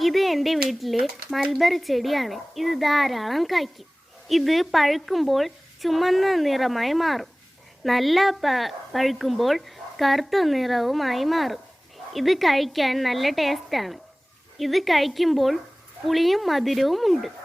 ഇത് എൻ്റെ വീട്ടിലെ മൽബറി ചെടിയാണ്. ഇത് ധാരാളം കായ്ക്കും. ഇത് പഴുക്കുമ്പോൾ ചുമന്ന നിറമായി മാറും. നല്ല പഴുക്കുമ്പോൾ കറുത്ത നിറവുമായി മാറും. ഇത് കഴിക്കാൻ നല്ല ടേസ്റ്റാണ്. ഇത് കഴിക്കുമ്പോൾ പുളിയും മധുരവും ഉണ്ട്.